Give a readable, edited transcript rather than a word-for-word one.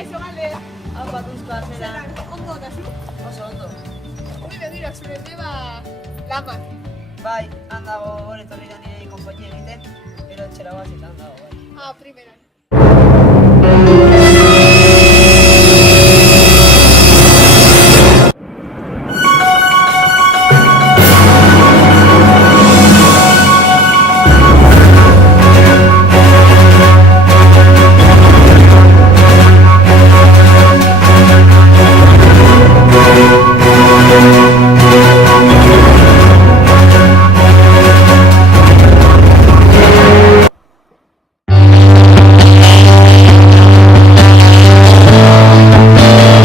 Kaixo galde. Hau bat uzkoa zelan. Ondo da zu? Oso ondo. Hori begira zure neba laman. Bai, handago hor etorri da nire konpoini egiten, gero etxera guazitan dago, bai. Ah, primeran.